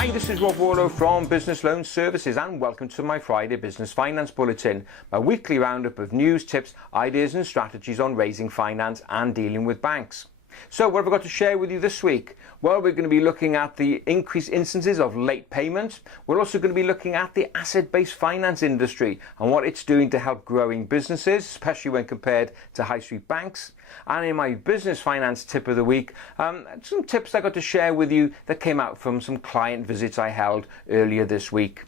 Hi, this is Warlow from Business Loan Services and welcome to my Friday Business Finance Bulletin, my weekly roundup of news, tips, ideas and strategies on raising finance and dealing with banks. So what have I got to share with you this week? Well, we're going to be looking at the increased instances of late payment. We're also going to be looking at the Acidbase Finance industry and what it's doing to help growing businesses, especially when compared to high street banks. And in my business finance tip of the week, some tips I got to share with you that came out from some client visits I held earlier this week.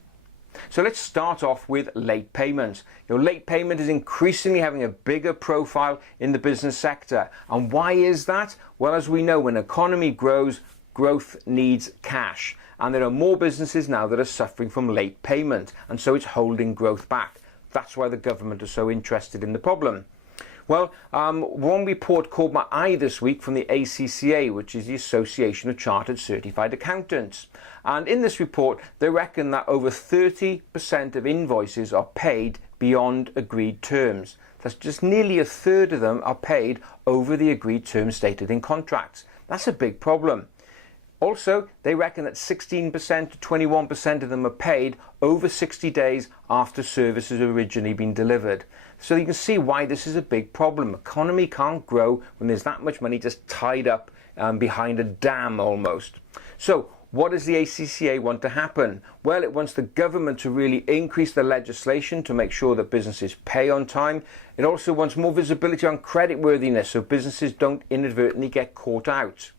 So let's start off with late payment. Late payment is increasingly having a bigger profile in the business sector. And why is that? Well, as we know, when an economy grows, growth needs cash. And there are more businesses now that are suffering from late payment. And so it's holding growth back. That's why the government is so interested in the problem. Well, one report caught my eye this week from the ACCA, which is the Association of Chartered Certified Accountants. And in this report, they reckon that over 30% of invoices are paid beyond agreed terms. That's just nearly a third of them are paid over the agreed terms stated in contracts. That's a big problem. Also, they reckon that 16% to 21% of them are paid over 60 days after services have originally been delivered. So you can see why this is a big problem. Economy can't grow when there's that much money just tied up behind a dam almost. So what does the ACCA want to happen? Well, it wants the government to really increase the legislation to make sure that businesses pay on time. It also wants more visibility on creditworthiness so businesses don't inadvertently get caught out.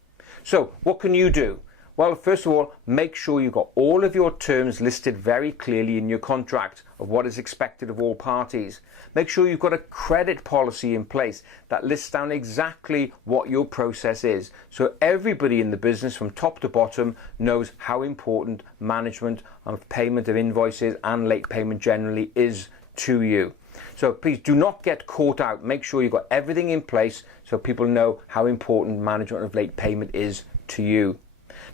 So what can you do? Well, first of all, make sure you've got all of your terms listed very clearly in your contract of what is expected of all parties. Make sure you've got a credit policy in place that lists down exactly what your process is. So everybody in the business from top to bottom knows how important management of payment of invoices and late payment generally is to you. So please do not get caught out. Make sure you've got everything in place so people know how important management of late payment is to you.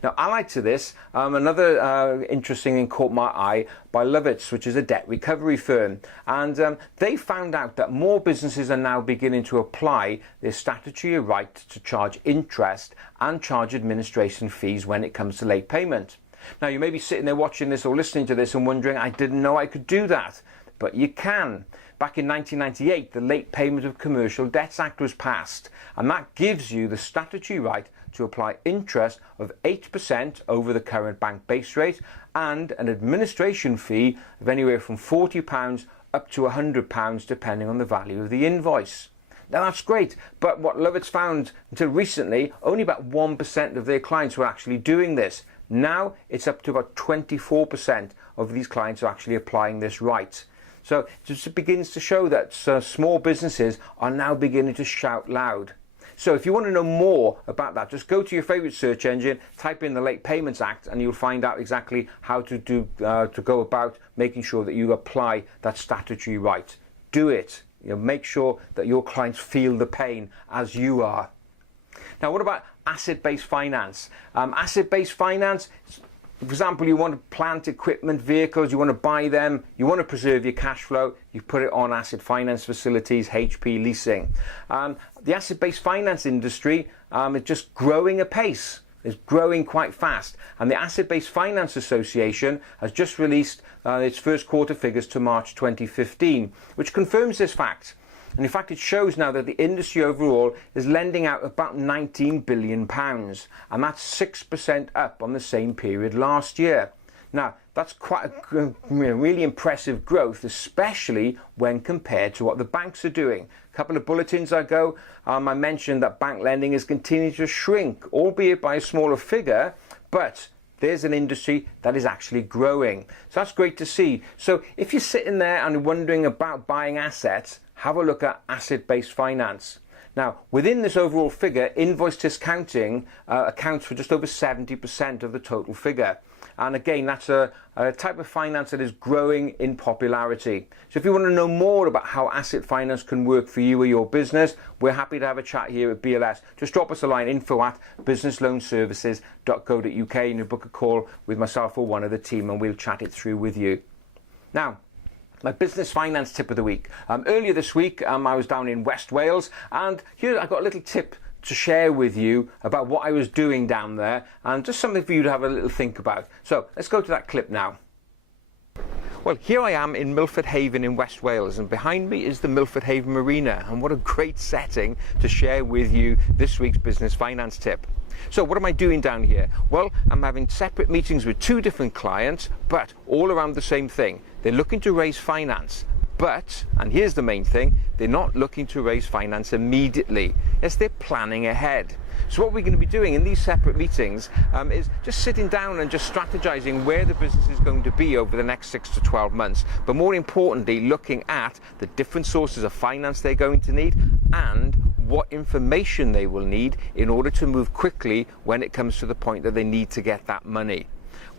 Now, allied to this, another interesting thing caught my eye by Lovetts, which is a debt recovery firm. And they found out that more businesses are now beginning to apply their statutory right to charge interest and charge administration fees when it comes to late payment. Now, you may be sitting there watching this or listening to this and wondering, I didn't know I could do that. But you can. Back in 1998, the Late Payment of Commercial Debts Act was passed, and that gives you the statutory right to apply interest of 8% over the current bank base rate and an administration fee of anywhere from £40 up to £100 depending on the value of the invoice. Now that's great, but what Lovetts found until recently, only about 1% of their clients were actually doing this. Now it's up to about 24% of these clients are actually applying this right. So it just begins to show that small businesses are now beginning to shout loud. So if you want to know more about that, just go to your favourite search engine, type in the Late Payments Act, and you'll find out exactly how to go about making sure that you apply that statutory right. Do it. Make sure that your clients feel the pain as you are. Now, what about Acidbase Finance? Acidbase Finance, for example, you want to plant equipment, vehicles, you want to buy them, you want to preserve your cash flow, you put it on asset finance facilities, HP leasing. The Acidbase Finance industry is just growing apace. It's growing quite fast. And the Acidbase Finance Association has just released its first quarter figures to March 2015, which confirms this fact. And in fact, it shows now that the industry overall is lending out about £19 billion, and that's 6% up on the same period last year. Now, that's quite a really impressive growth, especially when compared to what the banks are doing. A couple of bulletins ago, I mentioned that bank lending is continuing to shrink, albeit by a smaller figure, but there's an industry that is actually growing. So that's great to see. So if you're sitting there and wondering about buying assets, have a look at Acidbase Finance. Now, within this overall figure, invoice discounting accounts for just over 70% of the total figure. And again, that's a type of finance that is growing in popularity. So if you want to know more about how asset finance can work for you or your business, we're happy to have a chat here at BLS. Just drop us a line, info@businessloanservices.co.uk, and you book a call with myself or one of the team and we'll chat it through with you. Now, my business finance tip of the week. Earlier this week, I was down in West Wales, and here I got a little tip to share with you about what I was doing down there, and just something for you to have a little think about. So let's go to that clip now. Well, here I am in Milford Haven in West Wales, and behind me is the Milford Haven Marina, and what a great setting to share with you this week's business finance tip. So what am I doing down here? Well, I'm having separate meetings with two different clients, but all around the same thing. They're looking to raise finance. But, and here's the main thing, they're not looking to raise finance immediately. Yes, they're planning ahead. So what we're going to be doing in these separate meetings is just sitting down and just strategizing where the business is going to be over the next 6 to 12 months. But more importantly, looking at the different sources of finance they're going to need and what information they will need in order to move quickly when it comes to the point that they need to get that money.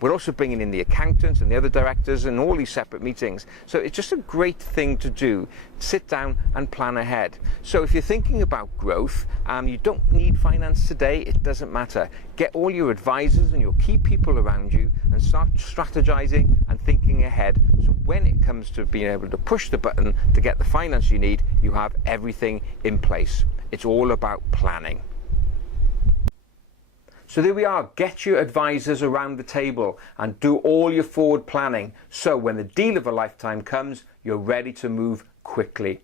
We're also bringing in the accountants and the other directors in all these separate meetings. So it's just a great thing to do. Sit down and plan ahead. So if you're thinking about growth, you don't need finance today, it doesn't matter. Get all your advisors and your key people around you and start strategizing and thinking ahead. So when it comes to being able to push the button to get the finance you need, you have everything in place. It's all about planning. So there we are, get your advisors around the table and do all your forward planning. So when the deal of a lifetime comes, you're ready to move quickly.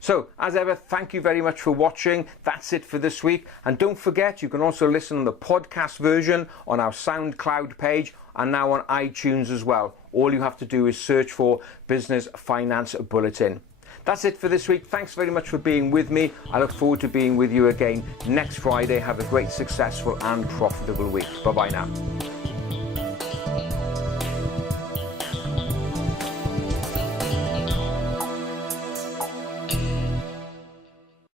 So as ever, thank you very much for watching. That's it for this week. And don't forget, you can also listen on the podcast version on our SoundCloud page and now on iTunes as well. All you have to do is search for Business Finance Bulletin. That's it for this week. Thanks very much for being with me. I look forward to being with you again next Friday. Have a great, successful and profitable week. Bye-bye now.